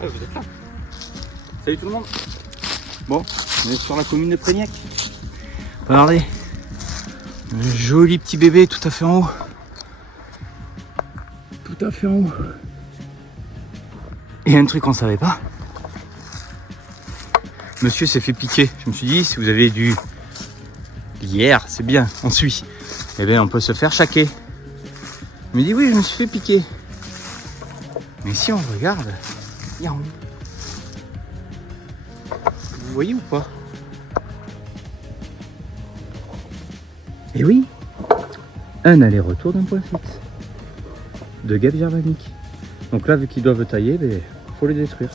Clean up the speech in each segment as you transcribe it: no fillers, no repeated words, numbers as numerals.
Ah, vous êtes là. Salut tout le monde. Bon, on est sur la commune de Prégnac. Regardez. Un joli petit bébé tout à fait en haut. Tout à fait en haut. Et un truc qu'on savait pas. Monsieur s'est fait piquer. Je me suis dit, si vous avez du lierre, c'est bien, on suit. Eh bien, on peut se faire chaquer. Il me dit, oui, je me suis fait piquer. Mais si on regarde, yaou. Vous voyez ou pas? Et oui, un aller-retour d'un point fixe de guêpes germaniques. Donc là, vu qu'ils doivent tailler, il faut les détruire.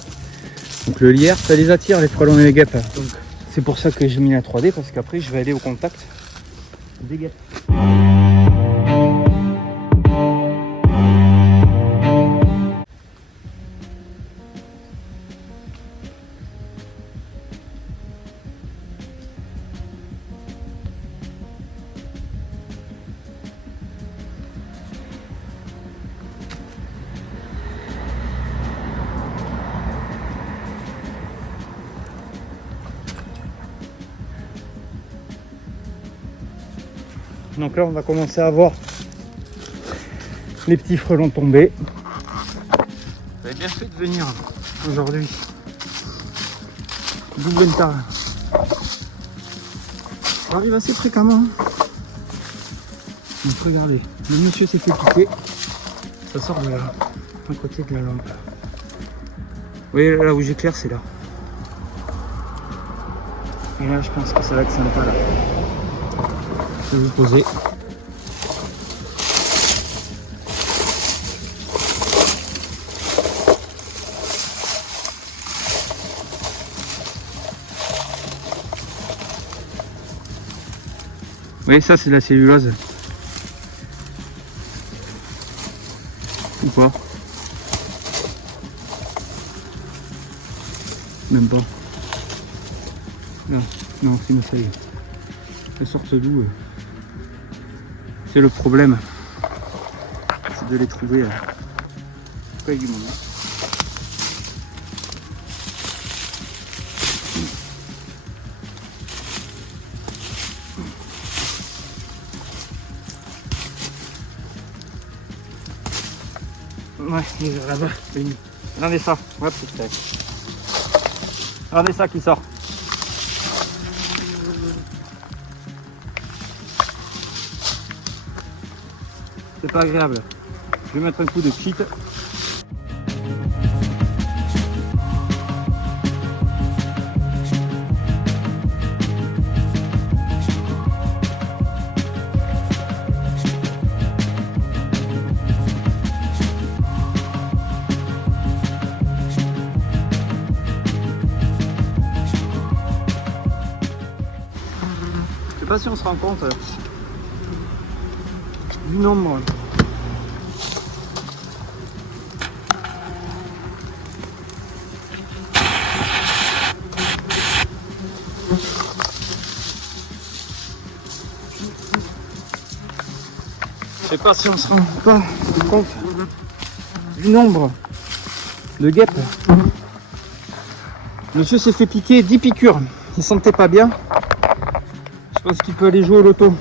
Donc le lierre, ça les attire, les frelons et les guêpes. Donc c'est pour ça que j'ai mis la 3D, parce qu'après je vais aller au contact des guêpes. Donc là on va commencer à voir les petits frelons tomber. Vous avez bien fait de venir aujourd'hui. Double tard. On arrive assez fréquemment. Donc regardez, le monsieur s'est fait piquer. Ça sort de là, à côté de la lampe. Vous voyez là où j'éclaire, c'est là. Et là je pense que ça va être sympa là. Je vais vous poser. Vous voyez, ça c'est de la cellulose. Ou pas? Même pas. Là, non, c'est une feuille. Elles sortent d'où? C'est le problème. C'est de les trouver. Pas avec du monde. Ouais, il est là-bas. Regardez ça. Ouais, peut-être. Regardez ça qui sort. C'est pas agréable. Je vais mettre un coup de cheat. Je sais pas si on se rend compte du nombre. Je sais pas si on se rend pas compte du nombre de guêpes. Monsieur s'est fait piquer 10 piqûres. Il sentait pas bien. Je pense qu'il peut aller jouer au loto.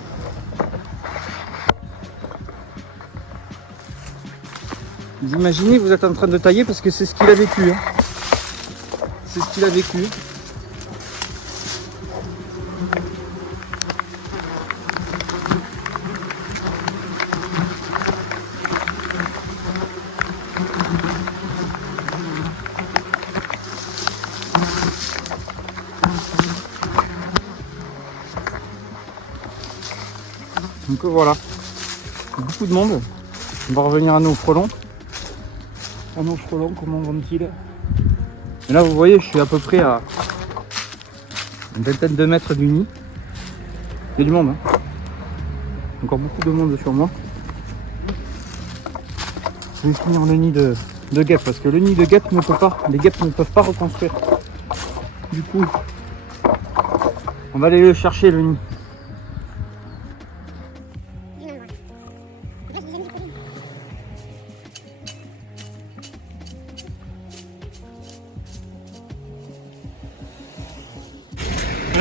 Vous imaginez, vous êtes en train de tailler parce que c'est ce qu'il a vécu. Hein. C'est ce qu'il a vécu. Donc voilà, beaucoup de monde. On va revenir à nos frelons. À nos frelons, comment vont-ils? Et là vous voyez, je suis à peu près à une vingtaine de mètres du nid. Il y a du monde. Hein. Encore beaucoup de monde sur moi. Je vais finir le nid de guêpes parce que le nid de guêpes ne peut pas, les guêpes ne peuvent pas reconstruire. Du coup, on va aller le chercher le nid.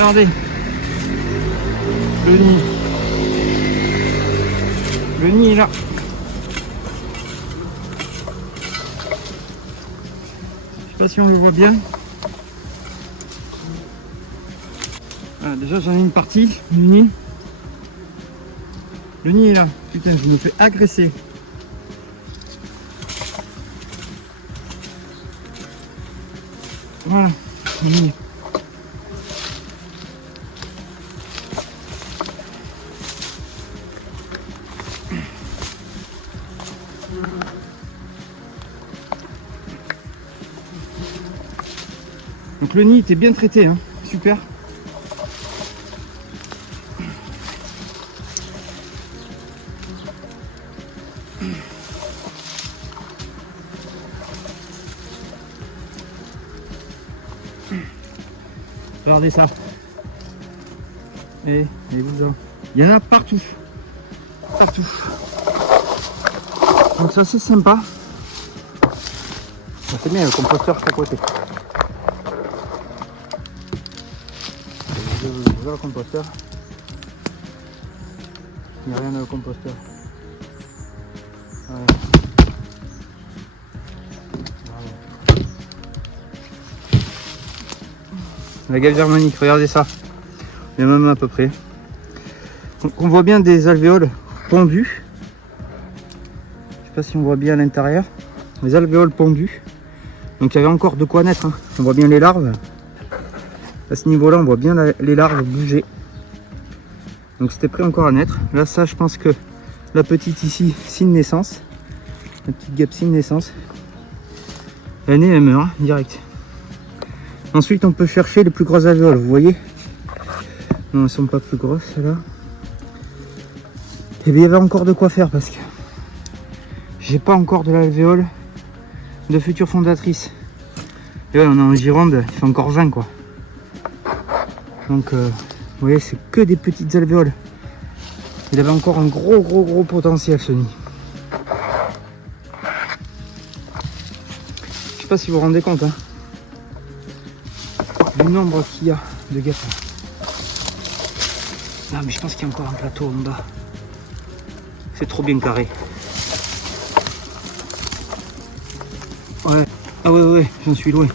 Regardez. Le nid. Le nid est là. Je sais pas si on le voit bien. Voilà, déjà j'en ai une partie du nid. Le nid est là. Putain, je me fais agresser. Voilà, le nid. Donc le nid était bien traité, hein. Super. Regardez ça. Et vous, il y en a partout. Partout. Donc ça c'est sympa. C'est bien le composteur à côté. Je vois le composteur. Il n'y a rien dans le composteur. Ouais. La guêpe germanique, regardez ça. Il y a même à peu près. Donc on voit bien des alvéoles pondues. Je sais pas si on voit bien à l'intérieur. Les alvéoles pondues. Donc il y avait encore de quoi naître, hein. On voit bien les larves. À ce niveau là on voit bien les larves bouger. Donc c'était prêt encore à naître. Là ça je pense que la petite ici signe naissance. La petite guêpe signe naissance. Elle naît, elle meurt direct. Ensuite on peut chercher les plus grosses alvéoles, vous voyez. Non, elles sont pas plus grosses là. Et bien il y avait encore de quoi faire parce que j'ai pas encore de l'alvéole de future fondatrice. Et ouais, on est en Gironde, il fait encore 20 quoi. Donc vous voyez, c'est que des petites alvéoles. Il avait encore un gros potentiel ce nid. Je sais pas si vous vous rendez compte hein, du nombre qu'il y a de guêpes. Non mais je pense qu'il y a encore un plateau en bas. C'est trop bien carré. Ouais. Ah ouais, j'en suis loin.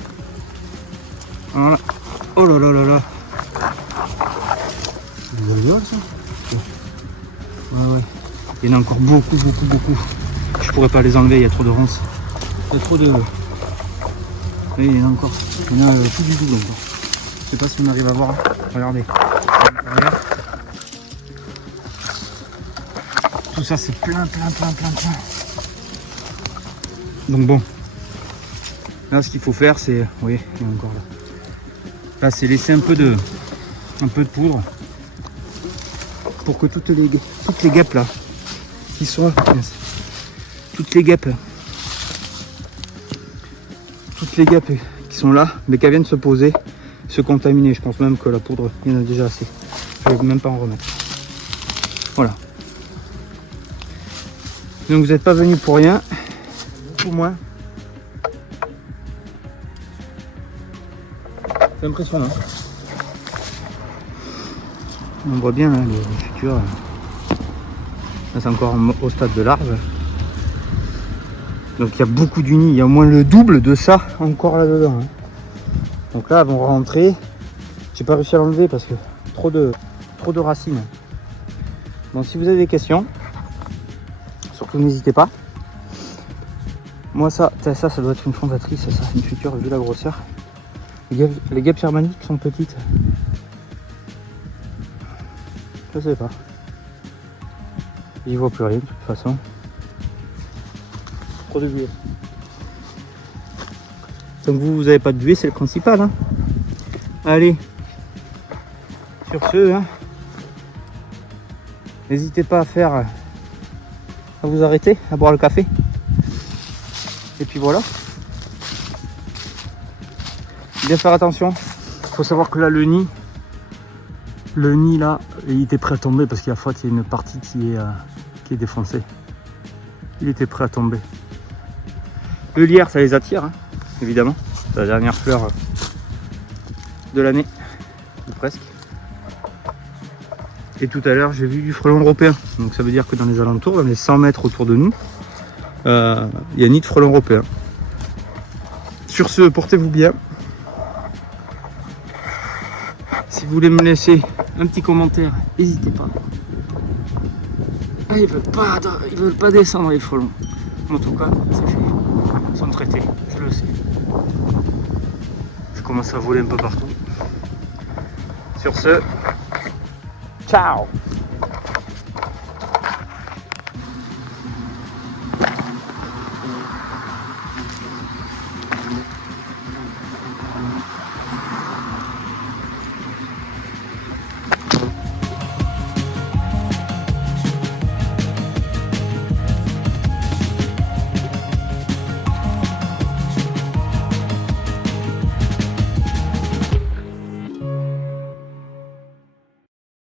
Voilà. Oh là là là là. Vous avez vu ça? Ouais. Il y en a encore beaucoup. Je pourrais pas les enlever, il y a trop de ronces. Il y a trop de... Oui, il y en a encore. Il y en a plus du tout encore. Je sais pas si on arrive à voir. Regardez. Tout ça c'est plein. Donc bon. Là ce qu'il faut faire c'est... Oui, il y en a encore là. Là c'est laisser un peu de poudre. Pour que toutes les guêpes là qui sont là, toutes les guêpes qui sont là, mais qu'elles viennent se poser, se contaminer. Je pense même que la poudre, il y en a déjà assez. Je vais même pas en remettre. Voilà. Donc vous n'êtes pas venu pour rien, pour moi. C'est impressionnant. On voit bien là, les futurs. Là c'est encore au stade de larve. Donc il y a beaucoup d'unis, il y a au moins le double de ça encore là-dedans. Hein. Donc là elles vont rentrer. J'ai pas réussi à l'enlever parce que trop de racines. Bon, si vous avez des questions, surtout n'hésitez pas. Moi ça doit être une fondatrice, ça, une future vu la grosseur. Les guêpes germaniques sont petites. Je sais pas. J'y vois plus rien de toute façon. Trop de buée. Donc vous n'avez pas de buée, c'est le principal. Hein. Allez. Sur ce, hein, n'hésitez pas à vous arrêter, à boire le café. Et puis voilà. Bien faire attention. Il faut savoir que là le nid là, il était prêt à tomber parce qu'il y a il y a une partie qui est défoncée. Il était prêt à tomber. Le lierre, ça les attire, hein, évidemment. C'est la dernière fleur de l'année, ou presque. Et tout à l'heure, j'ai vu du frelon européen. Donc ça veut dire que dans les alentours, dans les 100 mètres autour de nous, il y a un nid de frelon européen. Sur ce, portez-vous bien. Si vous voulez me laisser un petit commentaire, n'hésitez pas. Ah, ils veulent pas descendre les frelons. En tout cas, c'est fait. Ils sont traités, je le sais. Je commence à voler un peu partout. Sur ce, ciao!